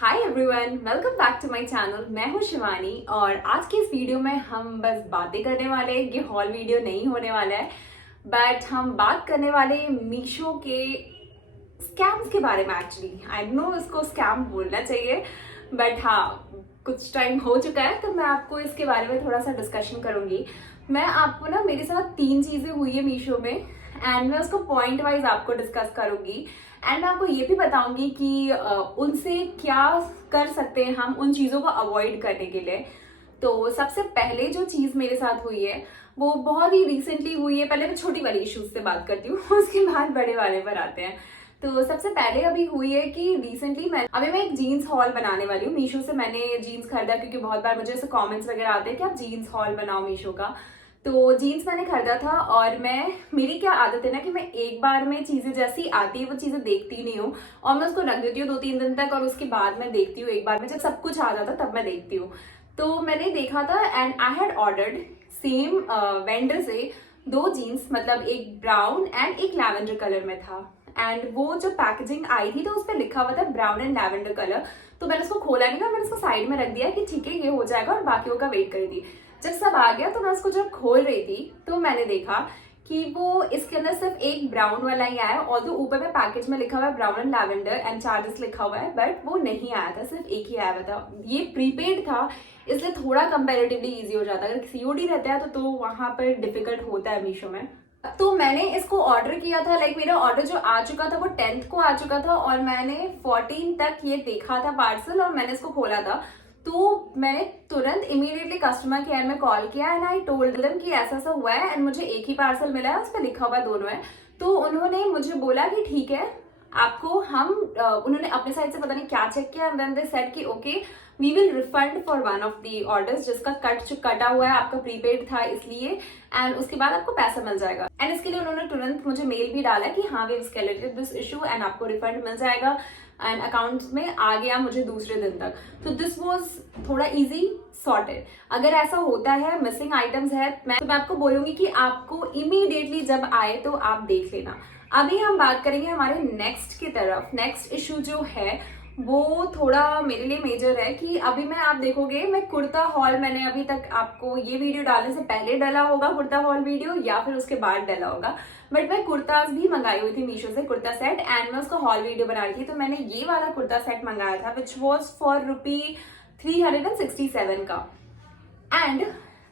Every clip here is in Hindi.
Hi everyone, welcome back to my channel. मैं हूं शिवानी और आज की इस वीडियो में हम बस बातें करने वाले हैं। ये हॉल वीडियो नहीं होने वाला है, बट हम बात करने वाले मीशो के स्कैम्स के बारे में। एक्चुअली आई नो इसको स्कैम बोलना चाहिए, बट हाँ, कुछ टाइम हो चुका है तो मैं आपको इसके बारे में थोड़ा सा डिस्कशन करूंगी। मैं आपको मेरे साथ 3 चीजें हुई है मीशो में एंड मैं उसको पॉइंट वाइज आपको डिस्कस करूंगी एंड मैं आपको ये भी बताऊंगी कि उनसे क्या कर सकते हैं हम उन चीज़ों को अवॉइड करने के लिए। तो सबसे पहले जो चीज़ मेरे साथ हुई है वो बहुत ही रिसेंटली हुई है। पहले मैं छोटी वाली इश्यूज से बात करती हूँ उसके बाद बड़े वाले पर आते हैं। तो सबसे पहले अभी हुई है कि रिसेंटली मैं एक जीन्स हॉल बनाने वाली हूँ। मीशो से मैंने जीन्स खरीदा क्योंकि बहुत बार मुझे ऐसे कमेंट्स वगैरह आते हैं कि आप जीन्स हॉल बनाओ मीशो का। तो जीन्स मैंने खरीदा था और मेरी क्या आदत है कि मैं एक बार में चीजें जैसी आती है वो चीजें देखती नहीं हूँ और मैं उसको रख देती हूँ 2-3 दिन तक और उसके बाद मैं देखती हूँ। एक बार में जब सब कुछ आ जाता तब मैं देखती हूँ। तो मैंने देखा था and I had ordered same vendor से 2 जीन्स, मतलब एक ब्राउन एंड एक लैवेंडर कलर में था। एंड वो जो पैकेजिंग आई थी तो उस पर लिखा हुआ था ब्राउन एंड लैवेंडर कलर। तो मैंने उसको खोला नहीं था, मैंने उसको साइड में रख दिया कि ठीक है ये हो जाएगा और बाकियों का वेट करी थी। जब सब आ गया तो मैं उसको जब खोल रही थी तो मैंने देखा कि वो इसके अंदर सिर्फ एक ब्राउन वाला ही आया, और तो ऊपर में पैकेज में लिखा हुआ है brown and lavender and charges लिखा हुआ है, बट वो नहीं आया था, सिर्फ एक ही आया हुआ था। ये प्रीपेड था इसलिए थोड़ा कंपेरेटिवली इजी हो जाता है। अगर सीओडी रहता है तो वहां पर डिफिकल्ट होता है मीशो में। तो मैंने इसको ऑर्डर किया था, मेरा ऑर्डर जो आ चुका था वो 10th को आ चुका था और मैंने 14 तक ये देखा था पार्सल और मैंने इसको खोला था। तो मैंने तुरंत इमीडिएटली कस्टमर केयर में कॉल किया एंड आई टोल्ड देम कि ऐसा ऐसा हुआ है एंड मुझे एक ही पार्सल मिला है, उस पर लिखा हुआ दोनों है। तो उन्होंने मुझे बोला कि ठीक है आपको उन्होंने अपने साइड से पता नहीं क्या चेक किया एंड देन दे सेड कि okay we will refund for one of the orders जिसका कटा हुआ है, आपका प्रीपेड था इसलिए, एंड उसके बाद आपको पैसा मिल जाएगा। एंड इसके लिए उन्होंने तुरंत मुझे मेल भी डाला कि हाँ we have escalated this issue and आपको रिफंड मिल जाएगा एंड अकाउंट में आ गया मुझे दूसरे दिन तक। तो दिस वॉज थोड़ा इजी सॉर्टेड। अगर ऐसा होता है मिसिंग आइटम्स है तो मैं आपको बोलूंगी कि आपको इमीडिएटली जब आए तो आप देख लेना। अभी हम बात करेंगे हमारे नेक्स्ट की तरफ। नेक्स्ट इशू जो है वो थोड़ा मेरे लिए मेजर है कि अभी आप देखोगे मैं कुर्ता हॉल, मैंने अभी तक आपको ये वीडियो डालने से पहले डाला होगा कुर्ता हॉल वीडियो या फिर उसके बाद डाला होगा, बट मैं कुर्ताज भी मंगाई हुई थी मीशो से, कुर्ता सेट, एंड मैं उसका हॉल वीडियो बना रही थी। तो मैंने ये वाला कुर्ता सेट मंगाया था विच वॉज फॉर ₹367 का। एंड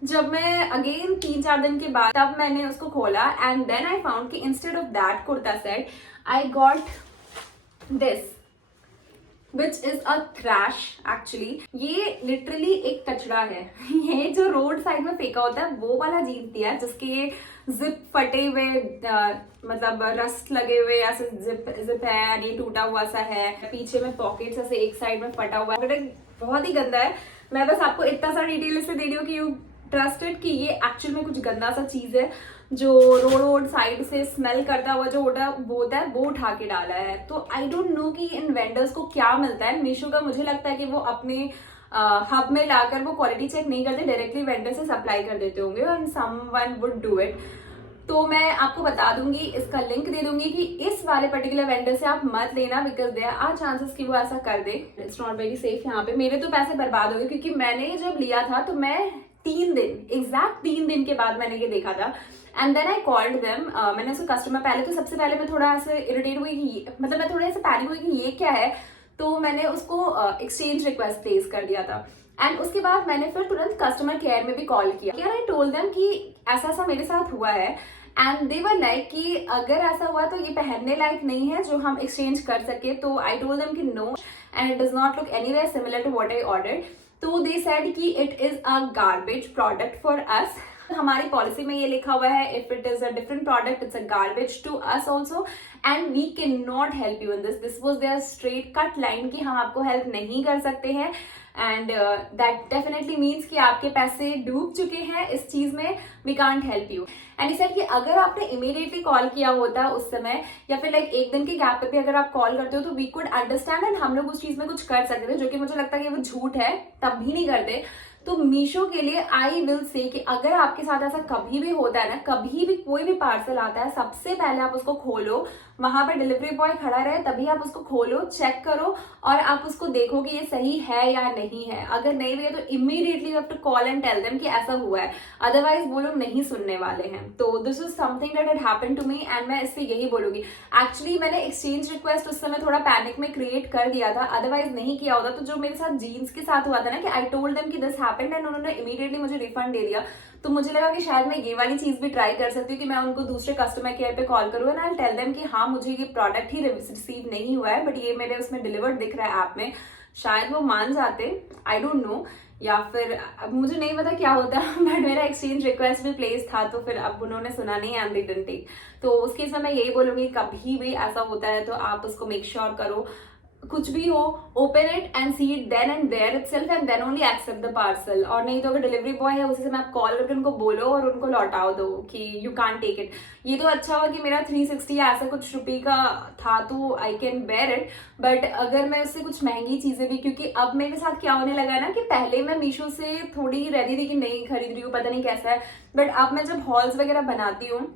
जब मैं अगेन 3-4 दिन के बाद तब मैंने उसको खोला एंड देन आई फाउंड कि instead of that kurta set I got this which is a trash. Actually ये लिटरली एक कचरा है ये जो रोड साइड में फेंका होता है वो वाला जीन्स दिया जिसके जिप फटे हुए, मतलब रस्ट लगे हुए, ऐसे जिप है, ये टूटा हुआ सा है, पीछे में पॉकेट्स ऐसे एक साइड में फटा हुआ है, बहुत ही गंदा है। मैं बस आपको इतना सा डिटेल से दे रही हूँ कि यू ट्रस्टेड कि ये एक्चुअल में कुछ गंदा सा चीज है जो रोड साइड से स्मेल करता हुआ जो होता है वो उठा के डाला है। तो आई डोंट नो कि इन वेंडर्स को क्या मिलता है मीशो का। मुझे लगता है कि वो अपने हब में लाकर वो क्वालिटी चेक नहीं करते, डायरेक्टली वेंडर से सप्लाई कर देते होंगे and someone would do it. तो मैं आपको बता दूंगी, इसका लिंक दे दूंगी कि इस वाले पर्टिकुलर वेंडर से आप मत लेना बिकॉज देयर आर चांसेस कि वो ऐसा कर दे। It's not very safe. यहाँ पे मेरे तो पैसे बर्बाद हो गए क्योंकि मैंने जब लिया था तो मैं 3 दिन के बाद मैंने ये देखा था and then I called them. मैंने उसको कस्टमर पहले तो सबसे पहले मैं थोड़ा ऐसे इरिटेट हुई कि मतलब मैं थोड़ा ऐसे पैनिक हुई कि ये क्या है। तो मैंने उसको एक्सचेंज रिक्वेस्ट प्लेस कर दिया था एंड उसके बाद मैंने फिर तुरंत कस्टमर केयर में भी कॉल किया। आई टोल्ड देम कि ऐसा ऐसा मेरे साथ हुआ है एंड दे वर लाइक कि अगर ऐसा हुआ तो ये पहनने लायक नहीं है जो हम एक्सचेंज कर सके। तो आई टोल्ड देम कि no and it does not look anywhere similar to what I ordered. तो दे सेड कि it is a garbage product for us. हमारी पॉलिसी में ये लिखा हुआ है if it is a different product it's a garbage to us also and we can not help you in this. This was their straight cut line कि हम आपको हेल्प नहीं कर सकते हैं एंड दैट डेफिनेटली मीन्स कि आपके पैसे डूब चुके हैं इस चीज में, we can't help you. And इस कि अगर आपने इमीडिएटली कॉल किया होता उस समय या फिर एक दिन के गैप पे भी अगर आप कॉल करते हो तो वी कुड अंडरस्टैंड एंड हम लोग उस चीज में कुछ कर सकते थे, जो कि मुझे लगता है कि वो झूठ है, तब भी नहीं करते। तो मीशो के लिए आई विल से कि अगर आपके साथ ऐसा कभी भी होता है ना, कभी भी कोई भी पार्सल आता है, सबसे पहले आप उसको खोलो, वहां पर डिलीवरी बॉय खड़ा रहे तभी आप उसको खोलो, चेक करो और आप उसको देखो कि ये सही है या नहीं है। अगर नहीं भी है तो immediately you have to call and tell them कि ऐसा हुआ है, अदरवाइज वो लोग नहीं सुनने वाले हैं। तो this is something that had happened to me and मैं इससे यही बोलूंगी। एक्चुअली मैंने एक्सचेंज रिक्वेस्ट उस समय थोड़ा पैनिक में क्रिएट कर दिया था, अदरवाइज नहीं किया होता। तो जो मेरे साथ जीन्स के साथ हुआ था ना कि आई टोल्ड देम कि दिस हैपेंड एंड उन्होंने इमीडिएटली मुझे रिफंड दे दिया, तो मुझे लगा कि शायद मैं ये वाली चीज भी ट्राई कर सकती हूँ कि मैं उनको दूसरे कस्टमर केयर पे कॉल करूँ एंड आई टेल देम कि हाँ मुझे ये प्रोडक्ट ही रिसीव नहीं हुआ है, बट ये मेरे उसमें डिलीवर्ड दिख रहा है ऐप में। शायद वो मान जाते, आई डोंट नो, या फिर अब मुझे नहीं पता क्या होता बट मेरा एक्सचेंज रिक्वेस्ट भी प्लेस था, तो फिर अब उन्होंने सुना नहीं एंड दे डिडंट टेक। तो उस केस में मैं यही बोलूंगी कभी भी ऐसा होता है तो आप उसको मेक श्योर करो, कुछ भी हो, open it and see it then and there itself and then only accept the parcel. और नहीं तो अगर डिलीवरी बॉय है उसी समय आप कॉल करके उनको बोलो और उनको लौटाओ दो कि यू कांट टेक इट। ये तो अच्छा हुआ कि मेरा 360 ऐसा कुछ रुपये का था तो I can bear it, but अगर मैं उससे कुछ महंगी चीजें भी, क्योंकि अब मेरे साथ क्या होने लगा है ना कि पहले मैं मीशो से थोड़ी रहती थी कि नहीं खरीद रही हूँ, पता नहीं कैसा है, बट अब मैं जब हॉल्स वगैरह बनाती हूँ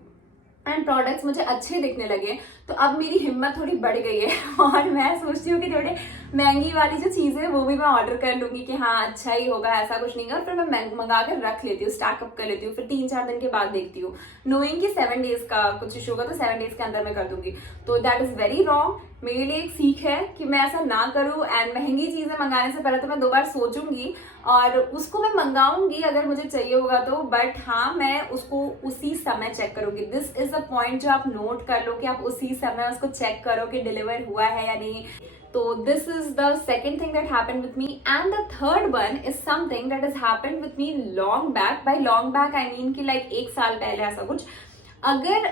एंड प्रोडक्ट्स मुझे अच्छे दिखने लगे तो अब मेरी हिम्मत थोड़ी बढ़ गई है और मैं सोचती हूँ कि थोड़े महंगी वाली जो चीजें है वो भी मैं ऑर्डर कर लूंगी कि हाँ अच्छा ही होगा, ऐसा कुछ नहीं है, और फिर मैं मंगा कर रख लेती हूँ, स्टैकअप कर लेती हूँ, फिर 3-4 दिन के बाद देखती हूँ, नोइंग कि 7 डेज का कुछ इशू होगा तो 7 डेज के अंदर मैं कर दूंगी। तो दैट इज वेरी रॉन्ग। मेरे लिए एक सीख है कि मैं ऐसा ना करूं एंड महंगी चीजें मंगाने से पहले तो मैं 2 बार सोचूंगी और उसको मैं मंगाऊंगी अगर मुझे चाहिए होगा तो, बट हाँ मैं उसको उसी समय चेक करूंगी। दिस इज द पॉइंट जो आप नोट कर लो कि आप उसी समय उसको चेक करो कि डिलीवर हुआ है या नहीं। तो this is the second thing that happened with me and the third one is something that is happened with me long back. By long back I mean कि लाइक 1 साल पहले ऐसा कुछ, अगर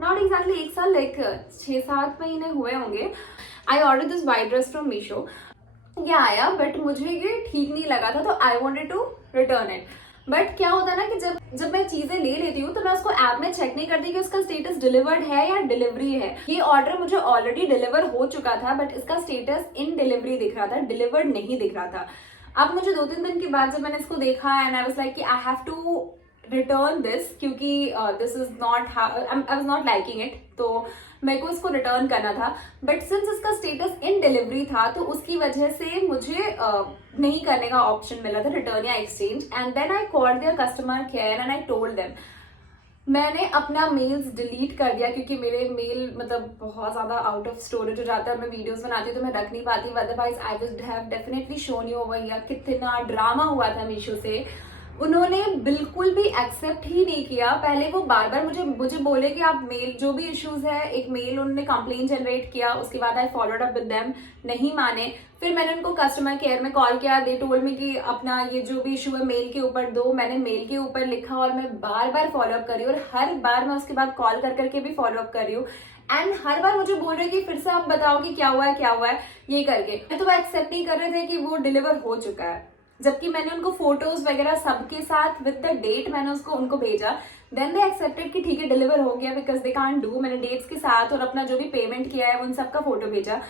नॉट एग्जैक्टली 1 साल, लाइक 6-7 महीने हुए होंगे, I order this white dress from Meesho. ये आया बट मुझे ये ठीक नहीं लगा था तो I wanted to return it. But क्या होता है ना कि जब मैं चीजें ले लेती हूँ तो मैं उसको ऐप में चेक नहीं करती कि उसका स्टेटस डिलीवर्ड है या डिलीवरी है। ये ऑर्डर मुझे ऑलरेडी डिलीवर हो चुका था बट इसका स्टेटस इन डिलीवरी दिख रहा था, डिलीवर्ड नहीं दिख रहा था। अब मुझे 2-3 दिन के बाद जब मैंने इसको देखा एंड आई वाज लाइक कि I have to return this, क्योंकि this is not, I was not liking it, तो मेरे को इसको रिटर्न करना था। बट सिंस इसका स्टेटस इन डिलीवरी था तो उसकी वजह से मुझे नहीं करने का ऑप्शन मिला था रिटर्न या exchange. And then I called their customer care and I told them. मैंने अपना मेल्स डिलीट कर दिया क्योंकि मेरे मेल मतलब बहुत ज्यादा आउट ऑफ स्टोरेज हो जाता है, मैं वीडियोस बनाती हूँ तो मैं रख नहीं पाती, otherwise I would have definitely shown you over here. कितना ड्रामा हुआ था मीशो से, उन्होंने बिल्कुल भी एक्सेप्ट ही नहीं किया। पहले वो बार बार मुझे बोले कि आप मेल जो भी इश्यूज है, एक मेल उन्होंने कंप्लेन जनरेट किया, उसके बाद I followed up with them, नहीं माने। फिर मैंने उनको कस्टमर केयर में कॉल किया, दे टोल्ड मी कि अपना ये जो भी इशू है मेल के ऊपर दो। मैंने मेल के ऊपर लिखा और मैं बार बार फॉलोअप कर रही हूँ और हर बार मैं उसके बाद कॉल कर करके भी फॉलोअप कर रही हूँ एंड हर बार मुझे बोल रहे कि फिर से आप बताओ कि क्या हुआ है ये करके। तो वो एक्सेप्ट नहीं कर रहे थे कि वो डिलीवर हो चुका है, जबकि मैंने उनको फोटोज वगैरह सबके साथ विद द डेट मैंने उनको भेजा। देन दे एक्सेप्टेड कि ठीक है डिलीवर हो गया, बिकॉज दे कांट डू। मैंने डेट्स के साथ और अपना जो भी पेमेंट किया है उन सबका फोटो भेजा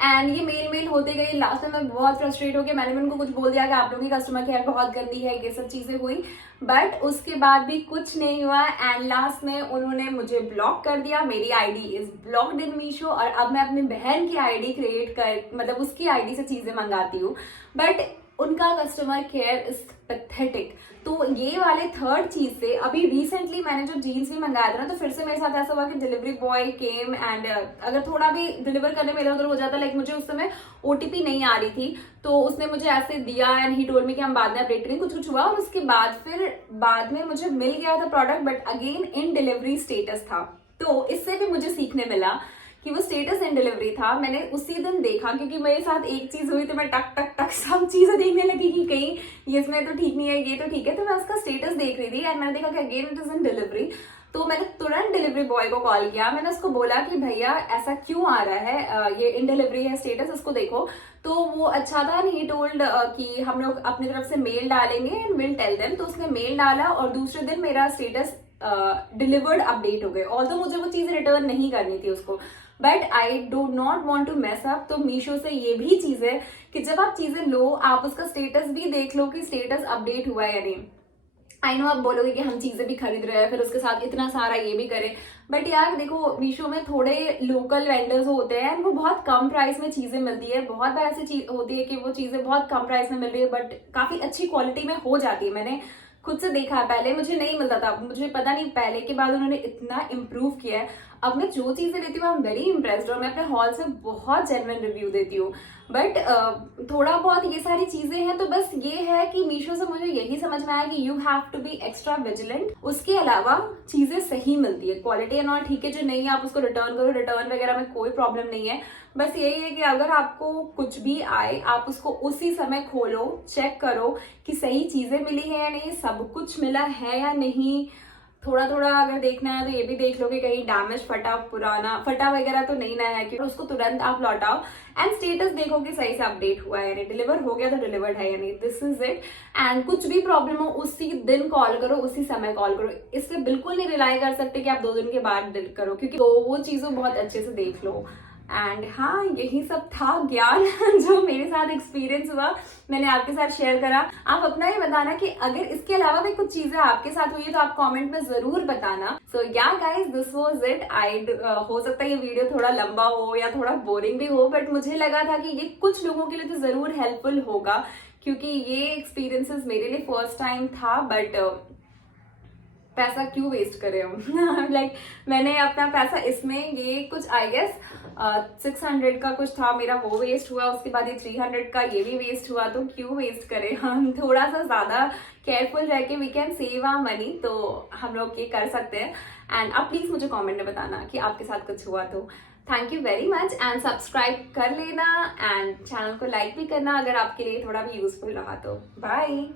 एंड ये मेल होते गए। लास्ट में मैं बहुत फ्रस्ट्रेट हो गया, मैंने भी उनको कुछ बोल दिया कि आप लोगों की कस्टमर केयर बहुत गंदी है, ये सब चीजें हुई, बट उसके बाद भी कुछ नहीं हुआ एंड लास्ट में उन्होंने मुझे ब्लॉक कर दिया। मेरी आईडी इज ब्लॉक्ड इन मीशो और अब मैं अपनी बहन की आईडी क्रिएट कर मतलब उसकी आईडी से चीजें मंगाती हूँ, बट उनका कस्टमर केयर इज पैथेटिक। तो ये वाले थर्ड चीज से अभी रिसेंटली मैंने जो जीन्स भी मंगाया था ना, तो फिर से मेरे साथ ऐसा हुआ कि डिलीवरी बॉय केम एंड अगर थोड़ा भी डिलीवर करने में इधर उधर हो जाता, लाइक मुझे उस समय ओटीपी नहीं आ रही थी तो उसने मुझे ऐसे दिया एंड ही टोल्ड मी कि हम बाद में अपडेट करेंगे, कुछ हुआ और उसके बाद में मुझे मिल गया था product, but again in delivery status था। तो इससे भी मुझे सीखने मिला कि वो स्टेटस इन डिलीवरी था। मैंने उसी दिन देखा, क्योंकि मेरे साथ एक चीज हुई तो मैं टक टक टक सब चीजें देखने लगी कि कहीं ये इसमें तो ठीक नहीं है, ये तो ठीक है, तो मैं उसका स्टेटस देख रही थी एंड मैंने देखा कि again it is in delivery. तो मैंने तुरंत डिलीवरी बॉय को कॉल किया, मैंने उसको बोला कि भैया ऐसा क्यों आ रहा है, ये इन डिलीवरी है स्टेटस, उसको देखो। तो वो अच्छा था, ही टोल्ड कि हम लोग अपनी तरफ से मेल डालेंगे एंड विल टेल देम। तो उसने मेल डाला और दूसरे दिन मेरा स्टेटस डिलीवर्ड अपडेट हो गए, ऑल्दो मुझे वो चीज रिटर्न नहीं करनी थी उसको। But I do not want to mess up. तो मीशो से ये भी चीज है कि जब आप चीजें लो, आप उसका स्टेटस भी देख लो कि स्टेटस अपडेट हुआ है या नहीं। आई नो आप बोलोगे कि हम चीजें भी खरीद रहे हैं, फिर उसके साथ इतना सारा ये भी करें, बट यार देखो मीशो में थोड़े लोकल वेंडर्स होते हैं, वो बहुत कम प्राइस में चीजें मिलती है। बहुत बार ऐसी चीज होती है कि वो चीजें बहुत कम प्राइस में मिल रही है बट काफी अच्छी क्वालिटी में हो जाती है। मैंने खुद से देखा है, पहले मुझे नहीं मिलता था, मुझे पता नहीं पहले के बाद उन्होंने इतना इम्प्रूव किया है। अब मैं जो चीजें लेती हूँ आई एम वेरी इम्प्रेस्ड, और मैं अपने हॉल से बहुत जेन्युइन रिव्यू देती हूँ। बट थोड़ा बहुत ये सारी चीजें हैं, तो बस ये है कि मीशो से मुझे यही समझ में आया कि you have to be extra vigilant. उसके अलावा चीजें सही मिलती है, क्वालिटी एंड ऑल ठीक है, जो नहीं है आप उसको रिटर्न करो, रिटर्न वगैरह में कोई प्रॉब्लम नहीं है। बस यही है कि अगर आपको कुछ भी आए, आप उसको उसी समय खोलो, चेक करो कि सही चीजें मिली है या नहीं, सब कुछ मिला है या नहीं। थोड़ा थोड़ा अगर देखना है तो ये भी देख लो कि कहीं डैमेज, फटा वगैरह तो नहीं ना है, क्योंकि उसको तुरंत आप लौटाओ। एंड स्टेटस देखो कि सही से अपडेट हुआ है या नहीं, डिलीवर हो गया तो डिलीवर्ड है या नहीं, दिस इज इट। एंड कुछ भी प्रॉब्लम हो उसी दिन कॉल करो, उसी समय कॉल करो। इससे बिल्कुल नहीं रिलाई कर सकते कि आप 2 दिन के बाद करो, क्योंकि तो वो चीजों बहुत अच्छे से देख लो। एंड हाँ, यही सब था ज्ञान जो मेरे साथ एक्सपीरियंस हुआ, मैंने आपके साथ शेयर करा। आप अपना ही बताना कि अगर इसके अलावा भी कुछ चीजें आपके साथ हुई है तो आप कमेंट में जरूर बताना। सो yeah guys, this was it. हो सकता है ये वीडियो थोड़ा लंबा हो या थोड़ा बोरिंग भी हो, बट मुझे लगा था कि ये कुछ लोगों के लिए तो जरूर हेल्पफुल होगा, क्योंकि ये एक्सपीरियंसेस मेरे लिए फर्स्ट टाइम था। बट पैसा क्यों वेस्ट करें हम लाइक मैंने अपना पैसा इसमें, ये कुछ आई गेस 600 का कुछ था मेरा, वो वेस्ट हुआ। उसके बाद ये 300 का ये भी वेस्ट हुआ, तो क्यों वेस्ट करें हम। थोड़ा सा ज्यादा केयरफुल रह के we can save our money, तो हम लोग ये कर सकते हैं। एंड आप प्लीज मुझे कॉमेंट में बताना कि आपके साथ कुछ हुआ तो। Thank you very much, and subscribe कर लेना, एंड चैनल को लाइक भी करना अगर आपके लिए थोड़ा भी यूजफुल रहा तो। बाय।